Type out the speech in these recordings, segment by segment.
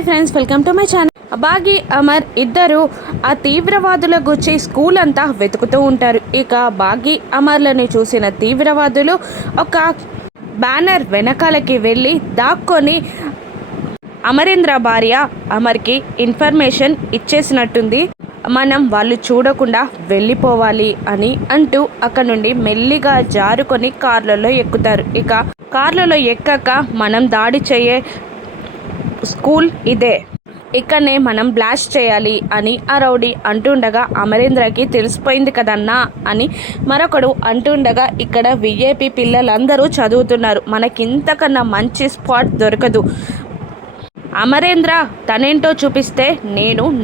Hi friends, welcome to my channel. Baaghi Amar ఇద్దరు ఆ తీవ్రవాదుల గురించి స్కూల్ అంతా వెతుకుతూ ఉంటారు. ఇక బాగి అమర్లని చూసిన తీవ్రవాదులు ఒక బ్యానర్ వెనకాలకి వెళ్ళి దాక్కొని అమరేంద్ర భార్య అమర్కి ఇన్ఫర్మేషన్ ఇచ్చేసినట్టుంది. మనం వాళ్ళు చూడకుండా వెళ్ళిపోవాలి అని అంటూ అక్కడ నుండి మెల్లిగా జారుకొని కార్లలో ఎక్కుతారు. ఇక కార్లలో ఎక్కాక మనం దాడి చేయే స్కూల్ ఇదే, ఇక్కడనే మనం బ్లాస్ట్ చేయాలి అని ఆ రౌడీ అంటుండగా అమరేంద్రకి తెలిసిపోయింది కదన్నా అని మరొకడు అంటుండగా ఇక్కడ విఐపి పిల్లలందరూ చదువుతున్నారు, మనకింతకన్నా మంచి స్పాట్ దొరకదు. అమరేంద్ర తనేంటో చూపిస్తే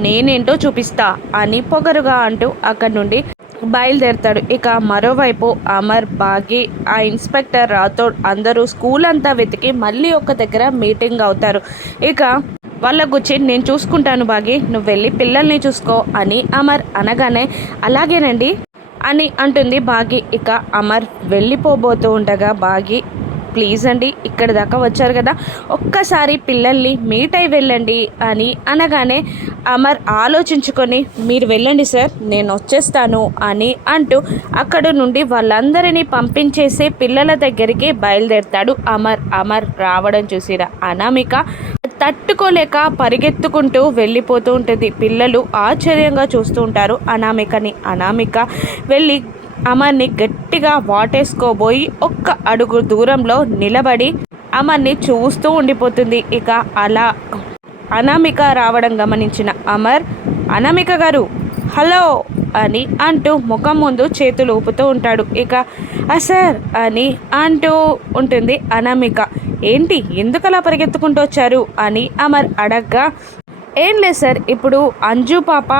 నేనేంటో చూపిస్తా అని పొగరుగా అంటూ అక్కడి నుండి బయలుదేరుతాడు. ఇక మరోవైపు అమర్, బాగి, ఆ ఇన్స్పెక్టర్ రాథోడ్ అందరూ స్కూల్ అంతా వెతికి మళ్ళీ ఒక దగ్గర మీటింగ్ అవుతారు. ఇక వాళ్ళ గురించి నేను చూసుకుంటాను బాగి, నువ్వు వెళ్ళి పిల్లల్ని చూసుకో అని అమర్ అనగానే అలాగేనండి అని అంటుంది బాగి. ఇక అమర్ వెళ్ళిపోబోతూ ఉండగా బాగి, ప్లీజ్ అండి, ఇక్కడ దాకా వచ్చారు కదా, ఒక్కసారి పిల్లల్ని మీట్ అయి వెళ్ళండి అని అనగానే అమర్ ఆలోచించుకొని మీరు వెళ్ళండి సార్, నేను వచ్చేస్తాను అని అంటూ అక్కడ నుండి వాళ్ళందరినీ పంపించేసి పిల్లల దగ్గరికి బయలుదేరుతాడు అమర్ రావడం చూసిన అనామిక తట్టుకోలేక పరిగెత్తుకుంటూ వెళ్ళిపోతూ ఉంటుంది. పిల్లలు ఆశ్చర్యంగా చూస్తూ ఉంటారు అనామికని. అనామిక వెళ్ళి అమర్ని గట్టిగా వాటేసుకోబోయి ఒక్క అడుగు దూరంలో నిలబడి అమర్ని చూస్తూ ఉండిపోతుంది. ఇక అలా అనామిక రావడం గమనించిన అమర్, అనామిక గారు హలో అని అంటూ ముఖం ముందు చేతులు ఊపుతూ ఉంటాడు. ఇక సార్ అని అంటూ ఉంటుంది అనామిక. ఏంటి, ఎందుకలా పరిగెత్తుకుంటూ వచ్చారు అని అమర్ అడగ్గా, ఏం లేదు సార్, ఇప్పుడు అంజు పాప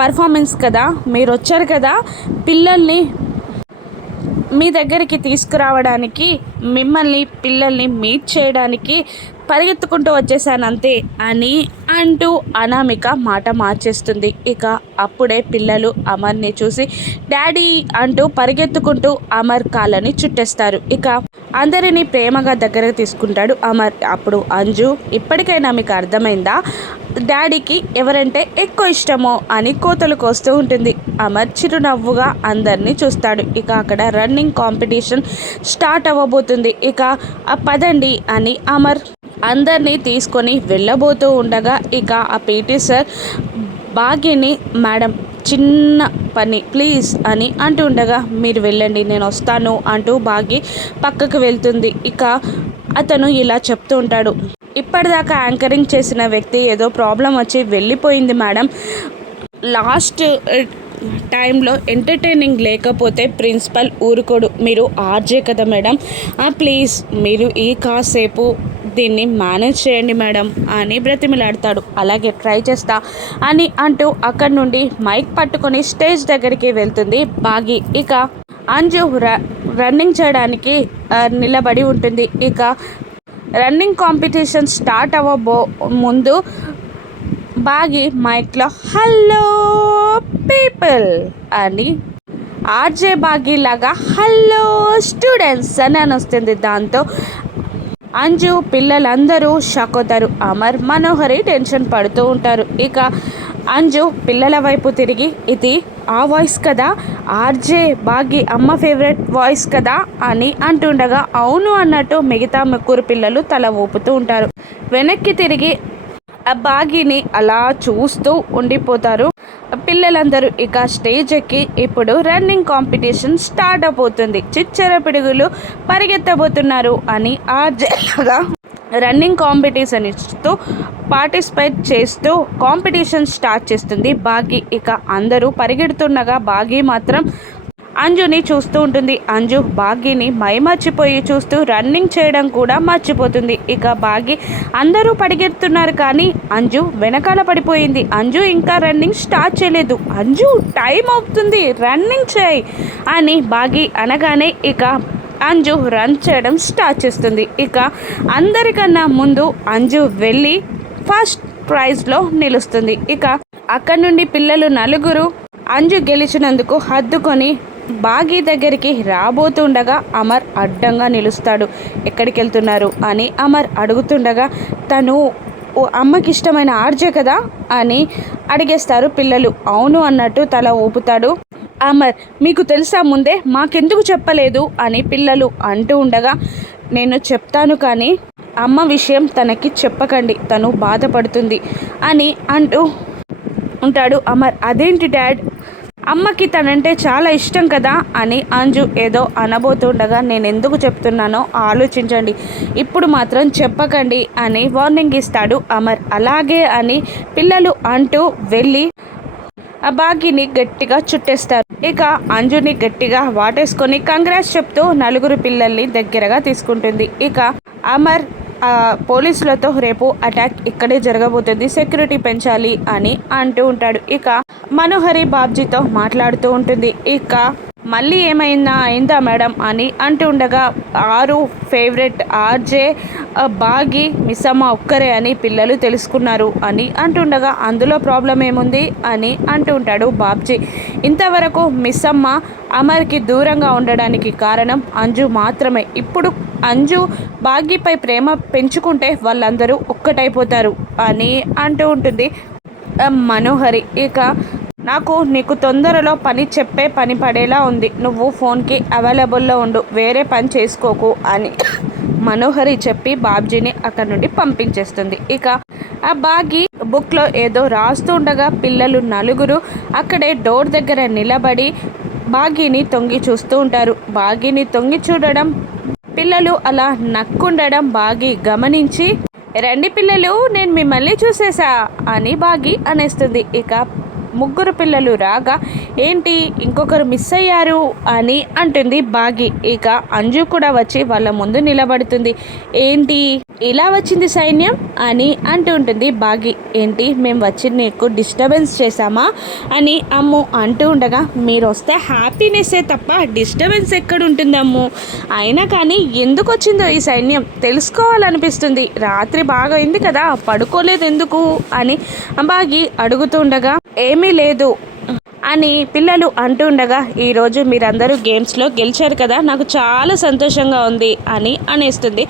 పర్ఫార్మెన్స్ కదా, మీరు వచ్చారు కదా, పిల్లల్ని మీ దగ్గరికి తీసుకురావడానికి, మిమ్మల్ని పిల్లల్ని మీట్ చేయడానికి పరిగెత్తుకుంటూ వచ్చేసాను అంతే అని అంటూ అనామిక మాట మార్చేస్తుంది. ఇక అప్పుడే పిల్లలు అమర్ని చూసి డాడీ అంటూ పరిగెత్తుకుంటూ అమర్ కాళ్ళని చుట్టేస్తారు. ఇక అందరినీ ప్రేమగా దగ్గరకు తీసుకుంటాడు అమర్. అప్పుడు అంజు, ఇప్పటికైనా మీకు అర్థమైందా డాడీకి ఎవరంటే ఎక్కువ ఇష్టమో అని కోతలు కోస్తూ ఉంటుంది. అమర్ చిరునవ్వుగా అందరినీ చూస్తాడు. ఇక అక్కడ రన్నింగ్ కాంపిటీషన్ స్టార్ట్ అవ్వబోతుంది. ఇక పదండి అని అమర్ అందరినీ తీసుకొని వెళ్ళబోతూ ఉండగా ఇక ఆ పీటీ సార్ బాగిని, మేడం చిన్న పని ప్లీజ్ అని అంటూ ఉండగా మీరు వెళ్ళండి నేను వస్తాను అంటూ బాగి పక్కకు వెళ్తుంది. ఇక అతను ఇలా చెప్తూ ఉంటాడు, ఇప్పటిదాకా యాంకరింగ్ చేసిన వ్యక్తి ఏదో ప్రాబ్లం వచ్చి వెళ్ళిపోయింది మేడం, లాస్ట్ టైంలో ఎంటర్టైనింగ్ లేకపోతే ప్రిన్సిపల్ ఊరుకోడు, మీరు ఆర్జే కదా మేడం, ప్లీజ్ మీరు ఈ కాసేపు దీన్ని మేనేజ్ చేయండి మేడం అని బ్రతిమిలాడతాడు. అలాగే ట్రై చేస్తా అని అంటూ అక్కడి నుండి మైక్ పట్టుకొని స్టేజ్ దగ్గరికి వెళ్తుంది బాగి. ఇక అంజు రన్నింగ్ చేయడానికి నిలబడి ఉంటుంది. ఇక రన్నింగ్ కాంపిటీషన్ స్టార్ట్ ముందు బాగి మైక్లో హలో పీపుల్ అని ఆర్జే బాగి లాగా హలో స్టూడెంట్స్ అని వస్తుంది. దాంతో అంజు పిల్లలందరూ షాక్ అవుతారు. అమర్, మనోహరి టెన్షన్ పడుతూ ఉంటారు. ఇక అంజు పిల్లల వైపు తిరిగి, ఇది ఆ వాయిస్ కదా, ఆర్జే బాగి అమ్మ ఫేవరెట్ వాయిస్ కదా అని అంటుండగా అవును అన్నట్టు మిగతా ముగ్గురు పిల్లలు తల ఊపుతూ ఉంటారు. వెనక్కి తిరిగి ఆ బాగిని అలా చూస్తూ ఉండిపోతారు పిల్లలందరూ. ఇక స్టేజ్ ఎక్కి ఇప్పుడు రన్నింగ్ కాంపిటీషన్ స్టార్ట్ అయిపోతుంది. చిచ్చర పిడుగులు పరిగెత్తబోతున్నారు అని ఆర్జేగా రన్నింగ్ కాంపిటీషన్ ఇస్తూ పార్టిసిపేట్ చేస్తూ కాంపిటీషన్ స్టార్ట్ చేస్తుంది బాగి. ఇక అందరూ పరిగెడుతుండగా బాగి మాత్రం అంజుని చూస్తూ ఉంటుంది. అంజు బాగిని మైమర్చిపోయి చూస్తూ రన్నింగ్ చేయడం కూడా మర్చిపోతుంది. ఇక బాగి అందరూ పరిగెడుతున్నారు కానీ అంజు వెనకాల పడిపోయింది. అంజు ఇంకా రన్నింగ్ స్టార్ట్ చేయలేదు. అంజు టైం అవుతుంది, రన్నింగ్ చేయి అని బాగి అనగానే ఇక అంజు రన్ చేయడం స్టార్ట్ చేస్తుంది. ఇక అందరికన్నా ముందు అంజు వెళ్ళి ఫస్ట్ ప్రైజ్లో నిలుస్తుంది. ఇక అక్కడి నుండి పిల్లలు నలుగురు అంజు గెలిచినందుకు హద్దుకొని బాగి దగ్గరికి రాబోతుండగా అమర్ అడ్డంగా నిలుస్తాడు. ఎక్కడికి వెళ్తున్నారు అని అమర్ అడుగుతుండగా తను అమ్మకి ఇష్టమైన ఆర్జే కదా అని అడిగేస్తారు పిల్లలు. అవును అన్నట్టు తల ఊపుతాడు అమర్. మీకు తెలుసా ముందే, మాకెందుకు చెప్పలేదు అని పిల్లలు అంటూ ఉండగా, నేను చెప్తాను కానీ అమ్మ విషయం తనకి చెప్పకండి, తను బాధపడుతుంది అని అంటూ ఉంటాడు అమర్. అదేంటి డాడ్, అమ్మకి తనంటే చాలా ఇష్టం కదా అని అంజు ఏదో అనబోతుండగా, నేను ఎందుకు చెప్తున్నానో ఆలోచించండి, ఇప్పుడు మాత్రం చెప్పకండి అని వార్నింగ్ ఇస్తాడు అమర్. అలాగే అని పిల్లలు అంటూ వెళ్ళి ఆ బాగిని గట్టిగా చుట్టేస్తారు. ఇక అంజుని గట్టిగా వాటేసుకొని కంగ్రాట్స్ చెప్తూ నలుగురు పిల్లల్ని దగ్గరగా తీసుకుంటుంది. ఇక అమర్ పోలీసులతో రేపు అటాక్ ఇక్కడే జరగబోతుంది, సెక్యూరిటీ పెంచాలి అని అంటూ ఉంటాడు. ఇక మనోహరి బాబ్జీతో మాట్లాడుతూ ఉంటుంది. ఇక మళ్ళీ అయిందా మేడం అని అంటూ ఉండగా, ఆరు ఫేవరెట్ ఆర్జే బాగి మిస్సమ్మ ఒక్కరే అని పిల్లలు తెలుసుకున్నారు అని అంటుండగా, అందులో ప్రాబ్లం ఏముంది అని అంటూ ఉంటాడు బాబ్జీ. ఇంతవరకు మిస్సమ్మ అమర్కి దూరంగా ఉండడానికి కారణం అంజు మాత్రమే. ఇప్పుడు అంజు బాగిపై ప్రేమ పెంచుకుంటే వాళ్ళందరూ ఒక్కటైపోతారు అని అంటూ ఉంటుంది మనోహరి. ఇక నీకు తొందరలో పని పడేలా ఉంది, నువ్వు ఫోన్కి అవైలబుల్లో ఉండు, వేరే పని చేసుకోకు అని మనోహరి చెప్పి బాబ్జీని అక్కడి నుండి పంపించేస్తుంది. ఇక ఆ బాగి బుక్లో ఏదో రాస్తూ ఉండగా పిల్లలు నలుగురు అక్కడే డోర్ దగ్గర నిలబడి బాగిని తొంగి చూస్తూ ఉంటారు. బాగిని తొంగి చూడడం, పిల్లలు అలా నక్కుండడం బాగి గమనించి, రండి పిల్లలు, నేను మిమ్మల్ని చూసేసా అని బాగి అనేస్తుంది. ఇక ముగ్గురు పిల్లలు రాగా, ఏంటి ఇంకొకరు మిస్ అయ్యారు అని అంటుంది బాగి. ఇక అంజు కూడా వచ్చి వాళ్ళ ముందు నిలబడుతుంది. ఏంటి ఇలా వచ్చింది సైన్యం అని అంటూ ఉంటుంది బాగి. ఏంటి మేము వచ్చి నీకు డిస్టర్బెన్స్ చేశామా అని అమ్ము అంటూ ఉండగా, మీరు వస్తే హ్యాపీనెస్సే తప్ప డిస్టర్బెన్స్ ఎక్కడుంటుంది అమ్ము, అయినా కానీ ఎందుకు వచ్చిందో ఈ సైన్యం తెలుసుకోవాలనిపిస్తుంది, రాత్రి బాగా అయింది కదా, పడుకోలేదు ఎందుకు అని బాగి అడుగుతూ ఉండగా, ఏమీ లేదు అని పిల్లలు అంటూ ఉండగా, ఈరోజు మీరందరూ గేమ్స్లో గెలిచారు కదా, నాకు చాలా సంతోషంగా ఉంది అని అనేస్తుంది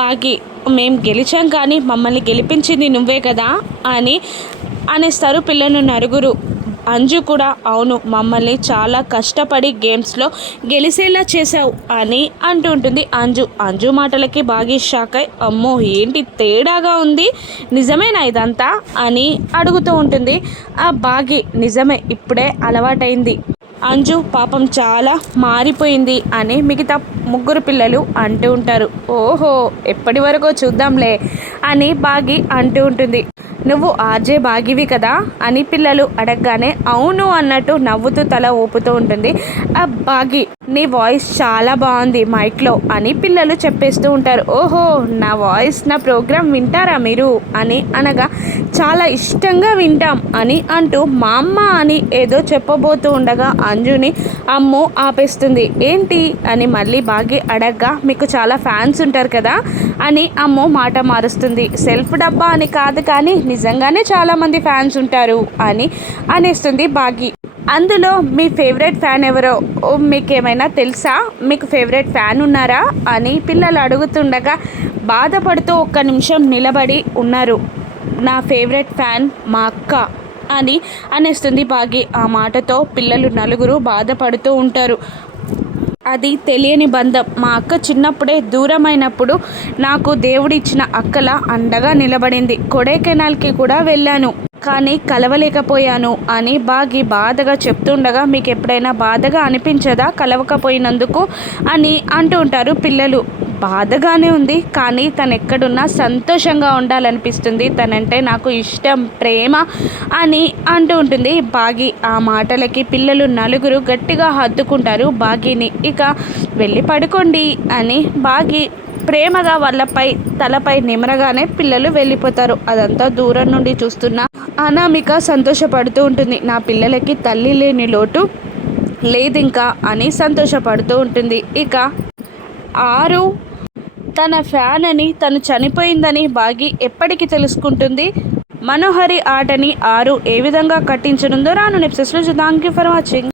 బాగి. మేము గెలిచాం కానీ మమ్మల్ని గెలిపించింది నువ్వే కదా అని అనేస్తారు పిల్లలు నలుగురు. అంజు కూడా, అవును మమ్మల్ని చాలా కష్టపడి గేమ్స్లో గెలిచేలా చేసావు అని అంటూ ఉంటుంది అంజు మాటలకి బాగా షాక్ అయి, అమ్మో ఏంటి తేడాగా ఉంది, నిజమేనా ఇదంతా అని అడుగుతూ ఉంటుంది ఆ బాగి. నిజమే, ఇప్పుడే అలవాటైంది, అంజు పాపం చాలా మారిపోయింది అని మిగతా ముగ్గురు పిల్లలు అంటూ ఉంటారు. ఓహో ఎప్పటి వరకో చూద్దాంలే అని బాగి అంటూ ఉంటుంది. నువ్వు ఆర్జే బాగివి కదా అని పిల్లలు అడగగానే అవును అన్నట్టు నవ్వుతూ తల ఊపుతూ ఉంటుంది ఆ బాగి. నీ వాయిస్ చాలా బాగుంది మైక్లో అని పిల్లలు చెప్పేస్తూ ఉంటారు. ఓహో నా వాయిస్, నా ప్రోగ్రామ్ వింటారా మీరు అని అనగా, చాలా ఇష్టంగా వింటాం అని అంటూ మా అమ్మ అని ఏదో చెప్పబోతూ ఉండగా అంజుని అమ్ము ఆపేస్తుంది. ఏంటి అని మళ్ళీ బాగి అడగగా, మీకు చాలా ఫ్యాన్స్ ఉంటారు కదా అని అమ్ము మాట మారుస్తుంది. సెల్ఫ్ డబ్బా అని కాదు కానీ నిజంగానే చాలామంది ఫ్యాన్స్ ఉంటారు అని అనేస్తుంది బాగి. అందులో మీ ఫేవరెట్ ఫ్యాన్ ఎవరో మీకేమైనా తెలుసా, మీకు ఫేవరెట్ ఫ్యాన్ ఉన్నారా అని పిల్లలు అడుగుతుండగా బాధపడుతూ ఒక్క నిమిషం నిలబడి ఉన్నారు. నా ఫేవరెట్ ఫ్యాన్ మా అక్క అని అనేస్తుంది బాగి. ఆ మాటతో పిల్లలు నలుగురు బాధపడుతూ ఉంటారు. అది తెలియని బంధం, మా అక్క చిన్నప్పుడే దూరమైనప్పుడు నాకు దేవుడిచ్చిన అక్కలా అండగా నిలబడింది, కొడైకెనాల్కి కూడా వెళ్ళాను కానీ కలవలేకపోయాను అని బాగి బాధగా చెప్తుండగా, మీకు ఎప్పుడైనా బాధగా అనిపించదా కలవకపోయినందుకు అని అంటూ ఉంటారు పిల్లలు. బాధగానే ఉంది కానీ తను ఎక్కడున్నా సంతోషంగా ఉండాలనిపిస్తుంది, తనంటే నాకు ఇష్టం, ప్రేమ అని అంటూ ఉంటుంది బాగి. ఆ మాటలకి పిల్లలు నలుగురు గట్టిగా హత్తుకుంటారు బాగిని. ఇక వెళ్ళి పడుకోండి అని బాగి ప్రేమగా వాళ్ళపై తలపై నిమరగానే పిల్లలు వెళ్ళిపోతారు. అదంతా దూరం నుండి చూస్తున్న అనామిక సంతోషపడుతూ ఉంటుంది. నా పిల్లలకి తల్లి లేని లోటు లేదు ఇంకా అని సంతోషపడుతూ ఉంటుంది. ఇక ఆరు తన ఫ్యాన్ అని, తను చనిపోయిందని బాగి ఎప్పటికీ తెలుసుకుంటుంది. మనోహరి ఆటని ఆరు ఏ విధంగా కట్టించనుందో రాను ఎపిసోడ్స్లో చూద్దాం. Thank you for watching.